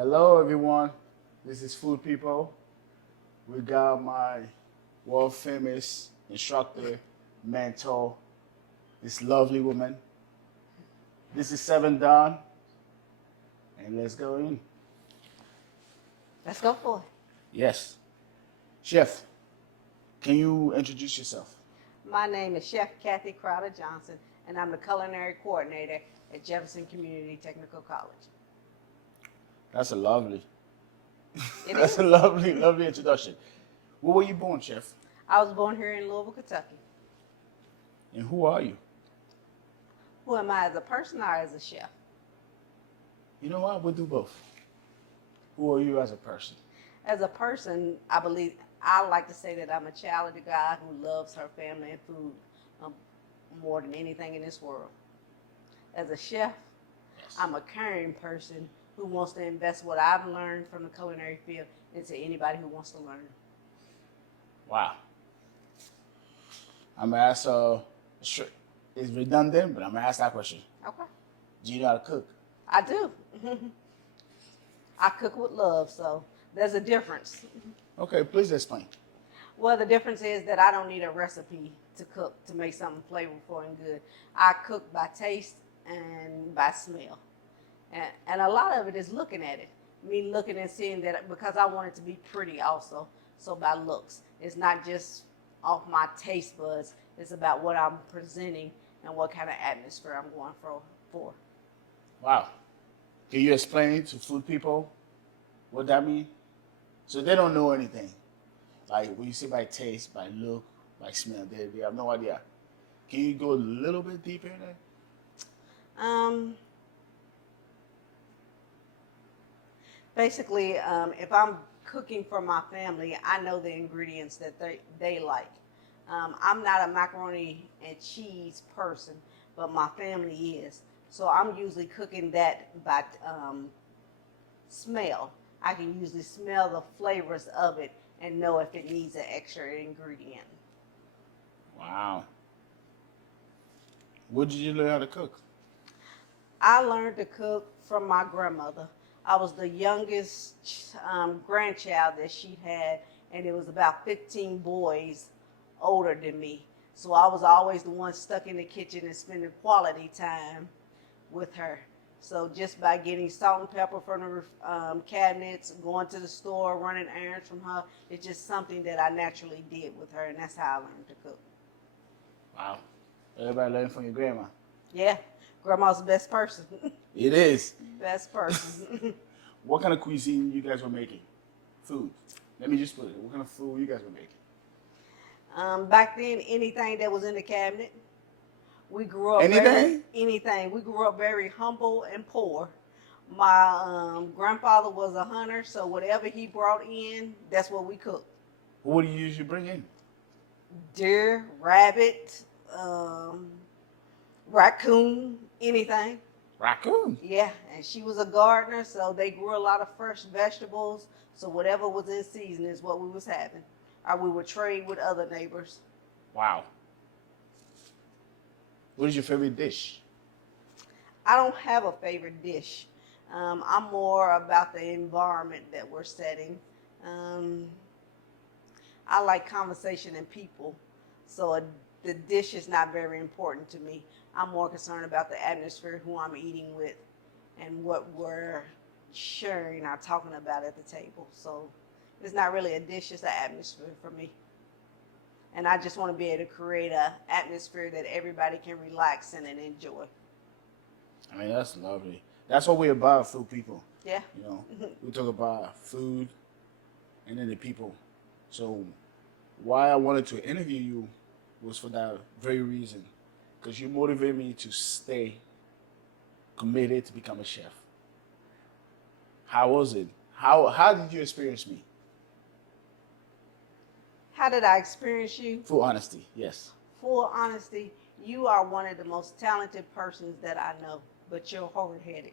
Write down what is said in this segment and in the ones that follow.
Hello, everyone. This is Food People. We got my world famous instructor, mentor, this lovely woman. This is Seven Dawn, and let's go in. Let's go for it. Yes. Chef, can you introduce yourself? My name is Chef Cathy Crowder-Johnson, and I'm the culinary coordinator at Jefferson Community Technical College. That's a lovely, It that's a is. lovely introduction. Where were you born, Chef? I was born here in Louisville, Kentucky. And who are you? Who am I as a person or as a chef? You know what? We'll do both. Who are you as a person? As a person, I like to say that I'm a child of the God who loves her family and food um, more than anything in this world. As a chef, Yes. I'm a caring person who wants to invest what I've learned from the culinary field into anybody who wants to learn. Wow. I'm gonna ask. It's redundant, but I'm gonna ask that question. Okay. Do you know how to cook? I do. I cook with love, so there's a difference. Okay, please explain. Well, the difference is that I don't need a recipe to cook to make something flavorful and good. I cook by taste and by smell. And a lot of it is looking at it. Me looking and seeing that because I want it to be pretty also. So by looks. It's not just off my taste buds. It's about what I'm presenting and what kind of atmosphere I'm going for. Wow. Can you explain to food people what that means? So they don't know anything. Like when you say by taste, by look, by smell, they have no idea. Can you go a little bit deeper in that? Um, Basically, if I'm cooking for my family, I know the ingredients that they like. I'm not a macaroni and cheese person, but my family is. So I'm usually cooking that by smell. I can usually smell the flavors of it and know if it needs an extra ingredient. Wow. Where did you learn how to cook? I learned to cook from my grandmother. I was the youngest grandchild that she had, and it was about 15 boys older than me. So I was always the one stuck in the kitchen and spending quality time with her. So just by getting salt and pepper from the cabinets, going to the store, running errands from her, it's just something that I naturally did with her, and that's how I learned to cook. Wow. Everybody learn from your grandma. Yeah, grandma's the best person. It is. Best person. What kind of cuisine you guys were making? Food. Let me just put it. What kind of food you guys were making? Back then, anything that was in the cabinet. We grew up Anything? anything. We grew up very humble and poor. My grandfather was a hunter, so whatever he brought in, that's what we cooked. What do you usually bring in? Deer, rabbit, um, raccoon, anything. Raccoon. Yeah, and she was a gardener, so they grew a lot of fresh vegetables. So whatever was in season is what we was having. Or we would trade with other neighbors. Wow. What is your favorite dish? I don't have a favorite dish. I'm more about the environment that we're setting. Um, I like conversation and people, so the dish is not very important to me. I'm more concerned about the atmosphere, who I'm eating with, and what we're sharing or talking about at the table. So it's not really a dish; it's an atmosphere for me. And I just want to be able to create an atmosphere that everybody can relax in and enjoy. I mean, that's lovely. That's what we're about, food people. Yeah. You know, we talk about food and then the people. So, why I wanted to interview you was for that very reason, because you motivated me to stay committed to become a chef. How was it? How did you experience me? How did I experience you? Full honesty, yes. Full honesty, you are one of the most talented persons that I know, but you're hard headed.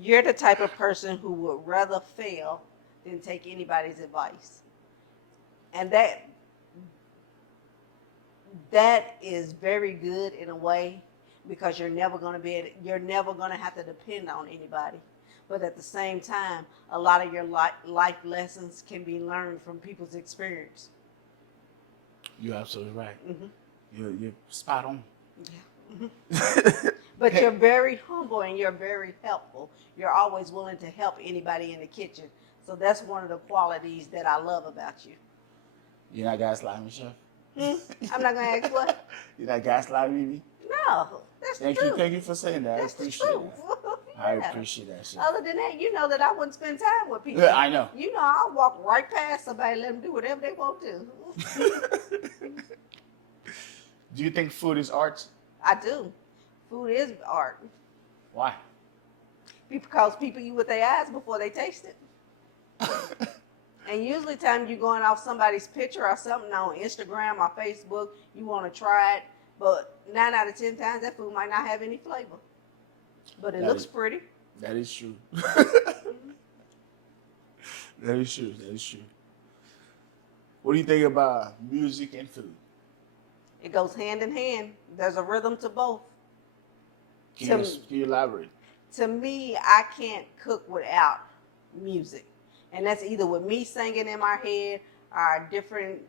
You're the type of person who would rather fail than take anybody's advice. And that is very good in a way because you're never going to have to depend on anybody. But at the same time, a lot of your life lessons can be learned from people's experience. You're absolutely right. Hmm. You're spot on. Yeah. But you're very humble and you're very helpful. You're always willing to help anybody in the kitchen. So that's one of the qualities that I love about you. You're not gaslighting me, Chef? I'm not going to ask what? You're not gaslighting me? No, that's the truth. Thank you for saying that. That's I the appreciate truth. that. I appreciate that, Chef. Other than that, you know that I wouldn't spend time with people. Yeah, I know. You know, I'll walk right past somebody, let them do whatever they want to. Do you think food is art? I do. Food is art. Why? Because people eat with their eyes before they taste it. And usually time you're going off somebody's picture or something on Instagram or Facebook, you want to try it, but 9 out of 10 times that food might not have any flavor. But it looks pretty. That is true. That is true. That is true. What do you think about music and food? It goes hand in hand. There's a rhythm to both. Can you elaborate? To me, I can't cook without music. And that's either with me singing in my head or different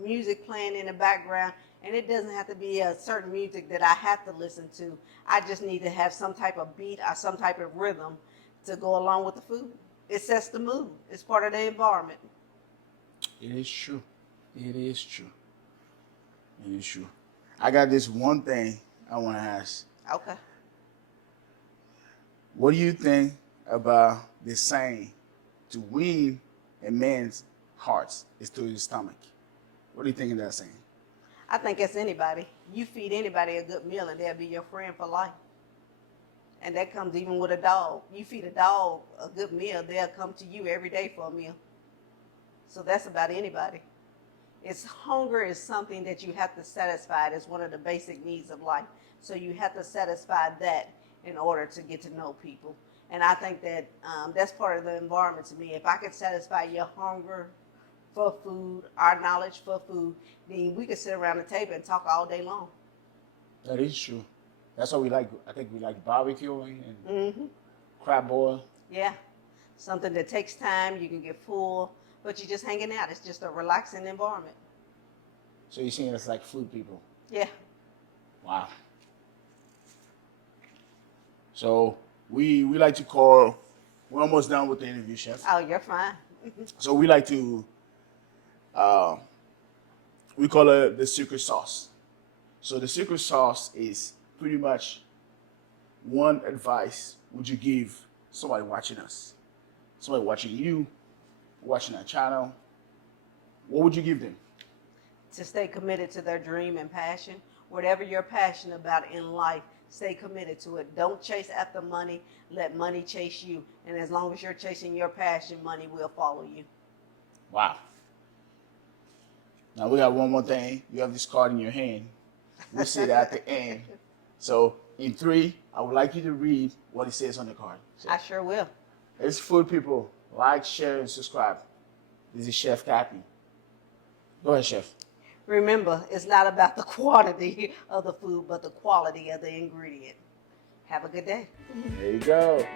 music playing in the background. And it doesn't have to be a certain music that I have to listen to. I just need to have some type of beat or some type of rhythm to go along with the food. It sets the mood. It's part of the environment. It is true. It is true. It is true. I got this one thing I want to ask. Okay. What do you think about the saying, to win a man's hearts is through his stomach? What do you think of that saying? I think it's anybody. You feed anybody a good meal and they'll be your friend for life. And that comes even with a dog. You feed a dog a good meal, they'll come to you every day for a meal. So that's about anybody. Hunger is something that you have to satisfy. It's one of the basic needs of life. So you have to satisfy that in order to get to know people. And I think that that's part of the environment to me. If I could satisfy your hunger for food, our knowledge for food, then we could sit around the table and talk all day long. That is true. That's what we like. I think we like barbecuing and crab boil. Yeah. Something that takes time, you can get full, but you're just hanging out. It's just a relaxing environment. So you're seeing us like food people? Yeah. Wow. So we like to call, we're almost done with the interview, Chef. Oh, you're fine. So we like to, we call it the secret sauce. So the secret sauce is pretty much one advice would you give somebody watching us, somebody watching you, watching our channel. What would you give them? To stay committed to their dream and passion. Whatever you're passionate about in life, stay committed to it. Don't chase after money. Let money chase you. And as long as you're chasing your passion, money will follow you. Wow. Now we got one more thing. You have this card in your hand. We say that at the end. So in 3, I would like you to read what it says on the card. So, I sure will. it's food people. Like, share, and subscribe. This is Chef Cathy. Go ahead, Chef. Remember, it's not about the quantity of the food, but the quality of the ingredient. Have a good day. There you go.